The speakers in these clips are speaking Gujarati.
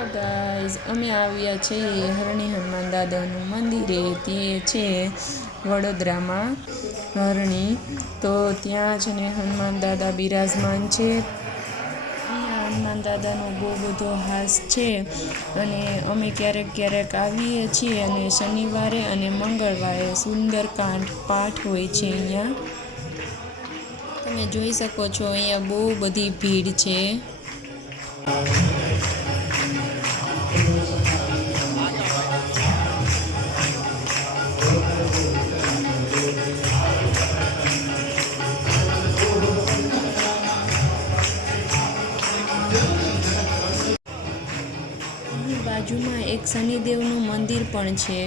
હેલો ગાઈઝ, અમે આવ્યા છીએ હરણી હનુમાન દાદાનું મંદિરે. તે છે વડોદરામાં હરણી. તો ત્યાં છે ને હનુમાન દાદા બિરાજમાન છે. અહીંયા હનુમાન દાદાનો બહુ બધો હાસ છે અને અમે ક્યારેક ક્યારેક આવીએ છીએ. અને શનિવારે અને મંગળવારે સુંદરકાંડ પાઠ હોય છે અહીંયા. તમે જોઈ શકો છો અહીંયા બહુ બધી ભીડ છે. બાજુમાં એક શનિદેવનું મંદિર પણ છે.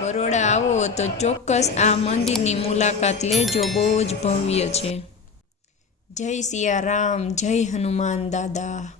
બરોડા આવો તો ચોક્કસ આ મંદિરની મુલાકાત લેજો. બહુ જ ભવ્ય છે. જય સિયારામ, જય હનુમાન દાદા.